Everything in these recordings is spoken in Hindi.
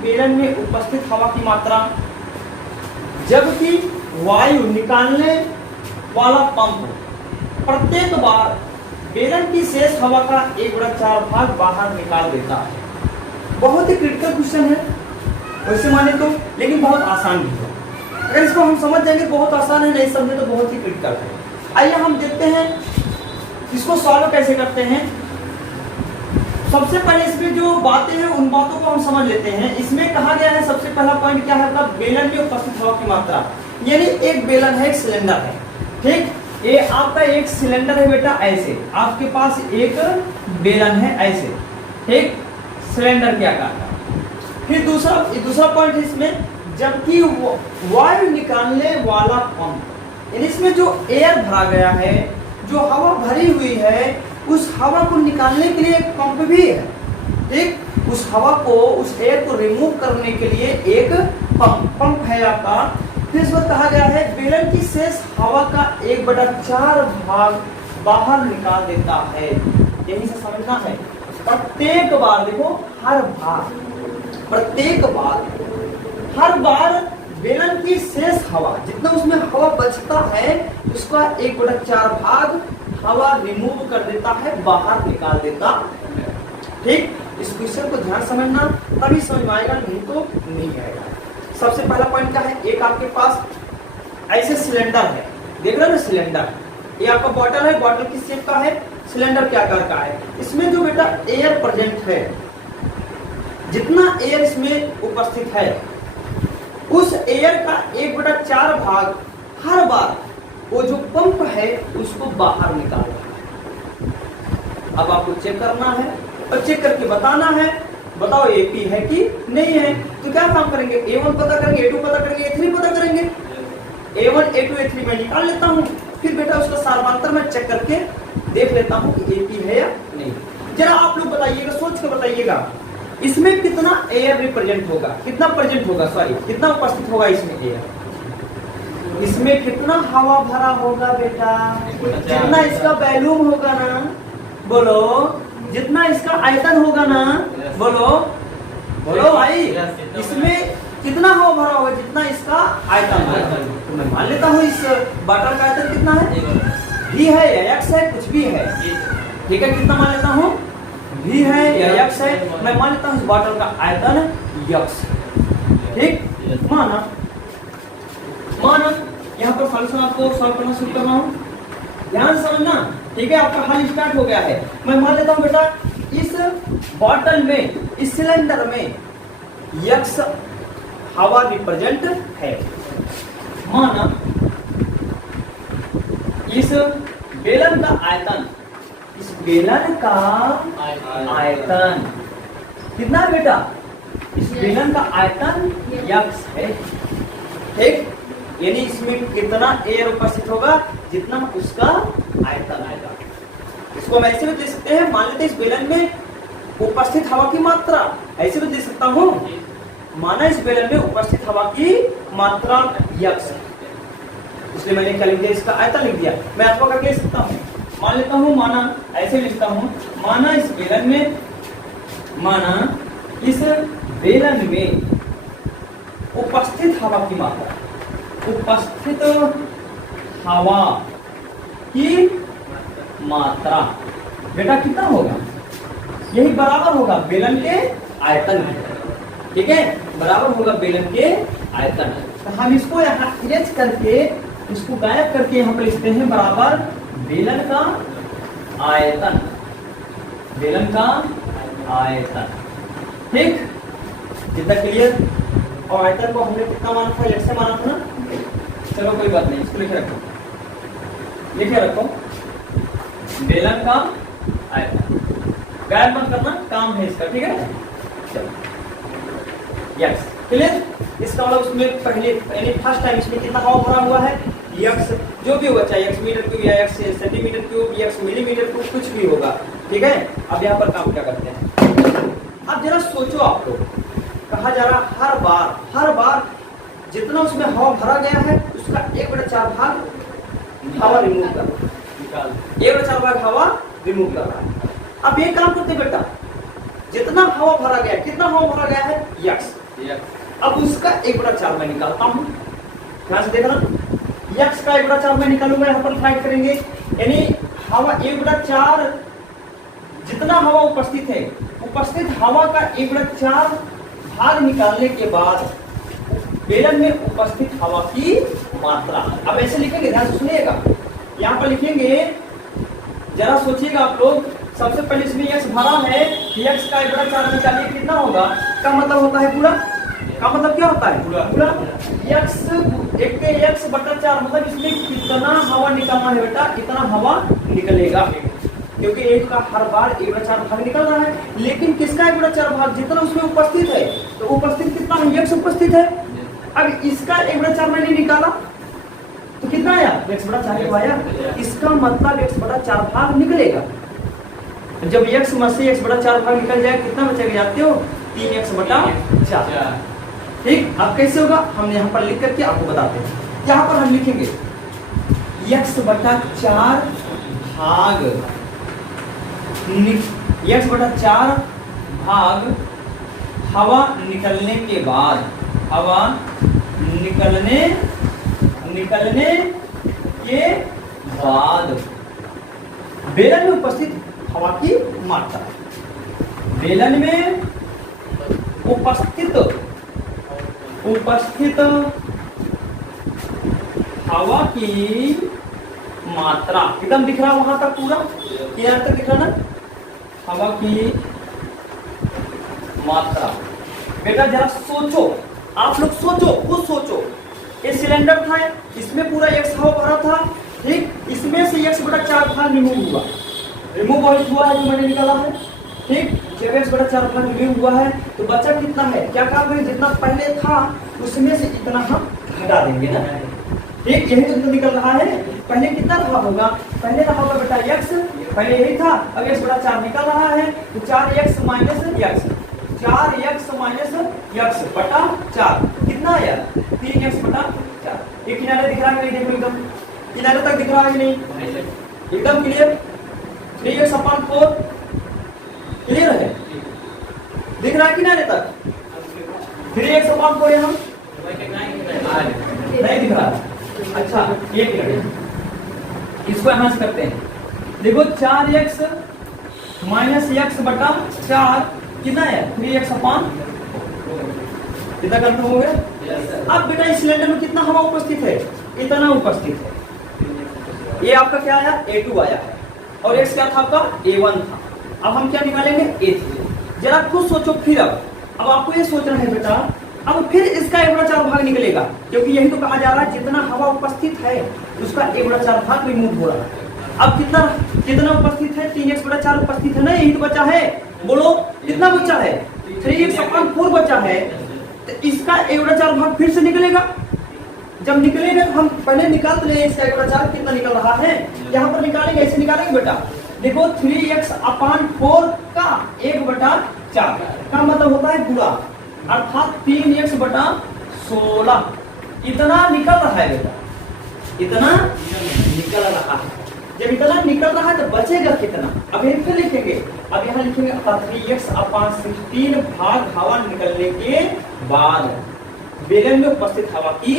बेलन में उपस्थित हवा की मात्रा, जबकि वायु निकालने वाला पंप प्रत्येक बार बेलन की शेष हवा का 1/4 भाग बाहर निकाल देता है। बहुत ही क्रिटिकल क्वेश्चन है वैसे माने तो, लेकिन बहुत आसान भी है। अगर इसको हम समझ जाएंगे बहुत आसान है, नहीं समझे तो बहुत ही क्रिटिकल है। आइए हम देखते हैं इसको सॉल्व कैसे करते हैं। सबसे पहले इसमें जो बातें हैं उन बातों को हम समझ लेते हैं। इसमें कहा गया है, सबसे पहला पॉइंट क्या है, बेलन में उपस्थित हवा की मात्रा, यानी एक बेलन है, एक सिलेंडर है, ठीक। ये आपका एक सिलेंडर है बेटा, ऐसे आपके पास एक बेलन है ऐसे, ठीक, सिलेंडर के आकार का। फिर दूसरा पॉइंट इसमें, जबकि वायु निकालने वाला पंप, यानी इसमें जो एयर भरा गया है, जो हवा भरी हुई है, उस हवा को निकालने के लिए एक पंप भी है, ठीक। उस हवा को, उस एयर को रिमूव करने के लिए एक पंप है आपका। फिर इस वक्त कहा गया है बेलन की शेष हवा का 1/4 भाग बाहर निकाल देता है। यही से समझना है। प्रत्येक बार देखो, हर बार बेलन की शेष हवा, जितना उसमें हवा बचता है उसका 1/4 भाग हवा रिमूव कर देता है, बाहर निकाल देता है, ठीक। इस क्वेश्चन को ध्यान समझना, तभी समझ में आएगा, नहीं तो नहीं आएगा। सबसे पहला पॉइंट क्या है, एक आपके पास ऐसे सिलेंडर है, देख रहे हो ना सिलेंडर, ये आपका बॉटल है, बॉटल किस शेप का है, सिलेंडर के आकार का है। इसमें जो बेटा एयर प्रेजेंट है, जितना एयर इसमें उपस्थित है, उस एयर का 1/4 भाग हर बार वो जो पंप है उसको बाहर निकालना है। अब आपको चेक करना है और चेक करके बताना है, बताओ एपी है कि नहीं है। तो क्या काम करेंगे, A1 पता करेंगे, A2 पता करेंगे, A3 पता करेंगे। A1 A2 A3 मैं निकाल लेता हूँ, फिर बेटा उसका सारवांतर मैं चेक करके देख लेता हूँ कि एपी है या नहीं। जरा आप लोग बताइएगा, सोच के बताइएगा, इसमें कितना एयर रिप्रेजेंट होगा, कितना प्रेजेंट होगा, सॉरी कितना उपस्थित होगा इसमें एयर। इसमें कितना हवा भरा होगा बेटा, जितना इसका वॉल्यूम होगा ना, बोलो, जितना इसका आयतन होगा ना, बोलो बोलो भाई, इसमें कितना हवा भरा होगा, जितना इसका आयतन होगा। तो मैं मान लेता हूँ इस बॉटल का आयतन कितना है, V है या X है, कुछ भी है, ठीक है। कितना मान लेता हूँ, V है या X है, मैं मान लेता हूँ इस बॉटल का आयतन X, ठीक। माना यहाँ पर सॉल्यूशन आपको सॉल्व करना शुरू कर रहा हूँ, ध्यान समझना, ठीक है। आपका हल स्टार्ट हो गया है। मैं मान लेता हूँ बेटा इस बॉटल में, इस सिलेंडर में X हवा रिप्रेजेंट है। माना इस बेलन का आयतन, इस बेलन का आयतन कितना है बेटा, इस बेलन का आयतन X है, ठीक। यानी इसमें कितना एयर उपस्थित होगा, जितना उसका आयतन आएगा। इसको हम ऐसे भी दे सकते हैं, मान लेते हैं इस बेलन में उपस्थित हवा की मात्रा, ऐसे भी दे सकता हूं। माना इस बेलन में उपस्थित हवा की मात्रा X, इसलिए मैंने क्या लिख दिया, इसका आयतन लिख दिया। मैं आपको करके लिख सकता हूँ, मान लेता हूँ, माना ऐसे लिखता हूँ, माना इस बेलन में उपस्थित हवा की मात्रा, उपस्थित हवा की मात्रा बेटा कितना होगा, यही बराबर होगा बेलन के आयतन, ठीक है, बराबर होगा बेलन के आयतन। तो हम इसको यहाँ इरेज करके, इसको गायब करके यहाँ पर लिखते हैं बराबर बेलन का आयतन, बेलन का आयतन, ठीक। कितना क्लियर। और आयतन को हमने कितना माना था, X से माना था ना, चलो कोई बात नहीं, इसको लिखे रखो बेलन का आयतन, गायब मत करना, काम है इसका, ठीक है। चलो X क्लियर। इसका मतलब उसमें पहले यानी फर्स्ट टाइम इसमें कितना हवा भरा हुआ है, X जो भी होगा, चाहे X मीटर क्यूब या X centimetre cube, X millimetre cube, कुछ भी होगा, ठीक है। अब यहाँ पर काम क्या करते हैं, अब जरा सोचो, आप लोग कहा जा रहा हर बार जितना उसमें हवा भरा गया है उसका 1/4 भाग हवा रिमूव कर, 1/4 भाग हवा रिमूव कर रहा है। अब ये काम करते बेटा, जितना हवा भरा गया, कितना हवा भरा गया है X, अब उसका 1/4 मैं निकालता हूँ, ध्यान से देखना। x का 1/4 मैं निकालूंगा, यहाँ पर फाइंड करेंगे, यानी हवा 1/4 जितना हवा उपस्थित है, उपस्थित हवा का 1/4 भाग निकालने के बाद बेलन में उपस्थित हवा की मात्रा। अब ऐसे लिखेंगे, ध्यान से सुनिएगा, यहाँ पर लिखेंगे, जरा सोचिएगा आप लोग। सबसे पहले इसमें x भरा है, x का 1/4 निकालिए, कितना होगा? का मतलब होता है पूरा, का मतलब क्या होता है? पूरा x/4 मतलब इसमें कितना हवा निकलना है बेटा, इतना हवा निकलेगा, क्योंकि एक का हर बार 1/4 भाग निकल रहा है। लेकिन किसका 1/4 भाग? जितना उसमें उपस्थित है, तो उपस्थित कितना है? x उपस्थित है। अब इसका 1/4 मैंने निकाला तो कितना आया? x/4 आया। इसका मतलब 1/4 भाग निकलेगा। जब x में से 1/4 भाग निकल जाए, कितना बचेगा जानते हो? 3x/4। ठीक, अब कैसे होगा हम यहाँ पर लिख करके आपको बताते हैं। यहाँ पर हम लिखेंगे x/4 भाग x/4 भाग हवा निकलने के बाद, हवा निकलने के बाद बेलन में उपस्थित हवा की मात्रा। बेलन में उपस्थित हवा की मात्रा, एकदम दिख रहा वहां तक, पूरा किनारे तक दिख रहा ना? हवा की मात्रा। बेटा जरा सोचो, आप लोग सोचो, खुद सोचो। ये सिलेंडर था, इसमें पूरा x हवा भरा था, ठीक, इसमें से x/4 भाग रिमूव हुआ है, जो मैंने निकाला है, ठीक। जब x/4 भाग रिमूव हुआ है तो बचा कितना है? क्या काम है? जितना पहले था उसमें से इतना हम घटा देंगे ना, ठीक। यही तो निकल रहा है। पहले कितना रहा होगा? पहले रहा होगा बेटा x, पहले यही था, अब x/4 निकल रहा है, तो 4x minus x, 4x minus x बटा 4 कितना आया? 3x/4। ये किनारे दिख रहा है कि नहीं? देखो एकदम किनारे तक दिख रहा है कि नहीं? एकदम क्लियर। 3x/4 क्लियर है, दिख रहा है किनारे तक? 3x/4 यहाँ नहीं दिख रहा। अच्छा, ये इसको यहां से करते हैं। देखो 4x माइनस x बटा 4 कितना है? 3x/4। कितना कंफर्म हो गया? अब बेटा इस सिलेंडर में कितना हवा उपस्थित है? इतना उपस्थित है। ये आपका क्या आया? A2 आया है, और x क्या था आपका? A1 था। अब हम क्या निकालेंगे? A3। जरा खुद सोचो फिर। अब आपको ये सोचना है बेटा, अब फिर इसका 1/4 भाग निकलेगा, क्योंकि यही तो कहा जा रहा है जितना हवा उपस्थित है उसका 1/4 भाग रिमूव हो रहा है। अब कितना उपस्थित है? 3x/4 उपस्थित है ना, यही तो बचा है। बोलो कितना बचा है? 3x/4 बचा है। तो इसका 1/4 भाग फिर से निकलेगा। जब निकलेगा हम पहले निकाल ले इसका 1/4 कितना निकल रहा है, यहाँ पर निकालेंगे। ऐसे निकालेंगे बेटा, देखो 3x/4 का 1/4 का मतलब होता है गुणा, अर्थात 3x/16 इतना निकल रहा है बेटा, इतना निकल रहा है। जब इतना निकल रहा है तो बचेगा कितना? अब यही फिर लिखेंगे, अब यहाँ लिखेंगे 3x/16 भाग हवा निकलने के बाद बेलन में उपस्थित हवा की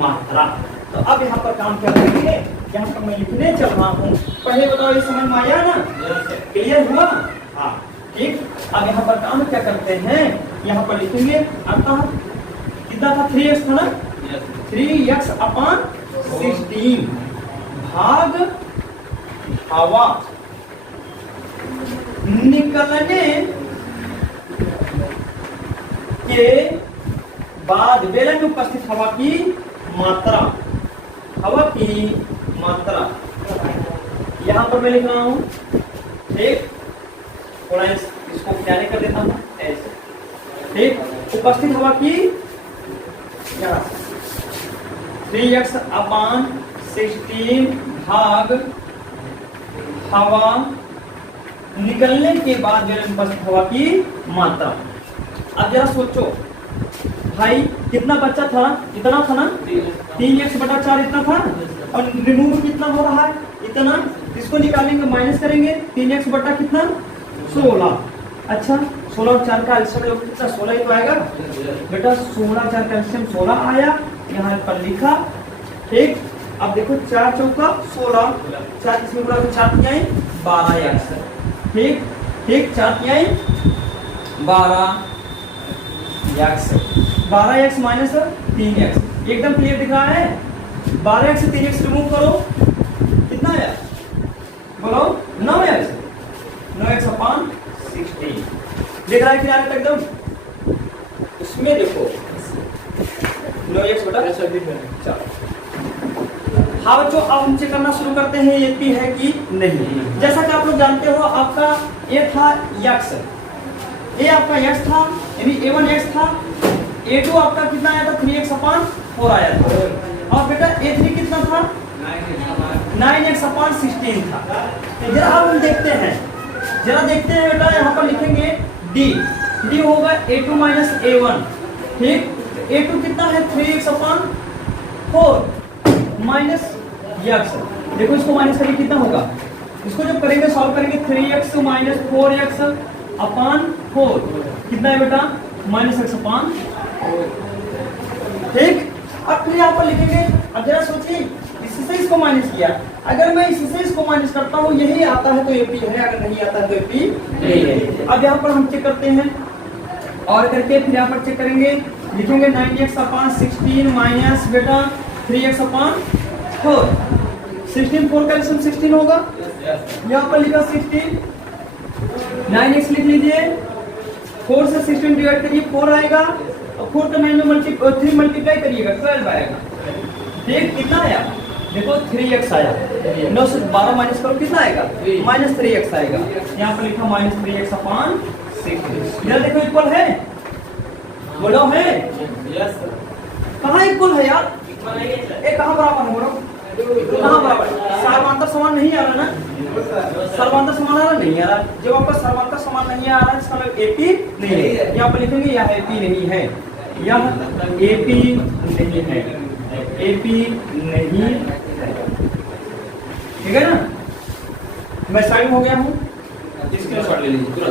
मात्रा। तो अब यहाँ पर काम क्या करेंगे? यहाँ पर मैं लिखने चल रहा हूँ, पहले बताओ ये समझ में आया ना? क्लियर हुआ? हाँ, ठीक। अब यहाँ पर काम क्या करते हैं? यहाँ पर लिखेंगे, अर्थात कितना था? 3x था ना? 3x/16 भाग हवा निकलने के बाद बेलन में उपस्थित हवा की मात्रा, हवा की मात्रा यहां पर मैं लिख रहा हूं, ठीक। थोड़ा इसको किनारे कर देता हूं ऐसे, ठीक। उपस्थित हवा की 3x/16 भाग हवा निकलने के बाद बेलन में उपस्थित हवा की मात्रा। अब जरा सोचो भाई, कितना बच्चा था? इतना था ना? 3x/4 इतना था, और रिमूव कितना हो रहा है? इतना। इसको निकालेंगे, माइनस करेंगे, 3x बटा कितना? 16। अच्छा, 16 और 4 का एलसीएम लोग कितना 16 ही तो आएगा बेटा। 16 4 का एलसीएम 16 आया, यहाँ पर लिखा। ठीक, अब देखो 4 चौका 16, 4 इसमें गुणा 4 तिहाई 12 एक्स। ठीक ठीक, 4 तिहाई 12 एक्स, 12 एक्स माइनस 3 एक्स। एकदम क्लियर दिख रहा है। 12 एक्स से 3 एक्स रिमूव करो, कितना आया बोलो 9 एक्स, 9 एक्स अपॉन 16 दिख रहा है किनारे तक एकदम। उसमें देखो 9 एक्स बटा चलो। हाँ बच्चों, अब हम चेक करना शुरू करते हैं एपी है कि नहीं। जैसा कि आप लोग जानते हो आपका ए था एक्स, ए आपका एक्स था यानी a1 एक्स था, a2 आपका कितना आया था 3x अपॉन 4 आया था, और बेटा a3 कितना था 9x अपॉन 16 था। जरा अब हम देखते हैं, जरा देखते हैं बेटा, यहाँ पर लिखेंगे d होगा a2 माइनस a1। ठीक, a2 कितना है 3x अपॉन 4 माइनस x। देखो इसको माइनस करिए कितना होगा, इसको जब करेंगे सॉल्व करेंगे 3x माइनस 4x अपॉन 4 कितना है बेटा माइनस x अपॉन। ठीक, अब फिर यहाँ पर लिखेंगे। अब जरा सोचिए, इससे इसको माइनस किया, अगर मैं इससे इसको माइनस करता हूँ यही आता है तो एपी है, अगर नहीं आता है तो एपी नहीं है। अब यहाँ पर हम चेक करते हैं और करके फिर यहाँ पर चेक करेंगे, लिखेंगे 9x अपॉन 16 माइनस बेटा 3x अपॉन 4। 16 4 का एलसीएम 16 होगा, यहाँ पर लिखा 16, 9x लिख लीजिए, 4 से 16 डिवाइड करिए 4 आएगा, और 4 का 3 मल्टीप्लाई करिएगा 12 आएगा। देख कितना आया, देखो 3x आया, 9 से 12 माइनस करो कितना आएगा माइनस 3x आएगा। यहाँ पर लिखा माइनस 3x अपॉन 6। यार देखो इक्वल है, बोलो है कहाँ इक्वल है यार, ये कहाँ बराबर है बोलो, कहाँ बराबर, सर्वांतर समान नहीं आ रहा ना, सर्वांतर समान आ रहा नहीं आ रहा। जब आपका सर्वांतर समान नहीं आ रहा है इसका मतलब एपी नहीं है। यहाँ पर लिखेंगे यह एपी नहीं है, यह एपी नहीं है, एपी नहीं है। ठीक है ना, मैं साइन हो गया हूँ, इसके लिए शॉट ले लीजिए।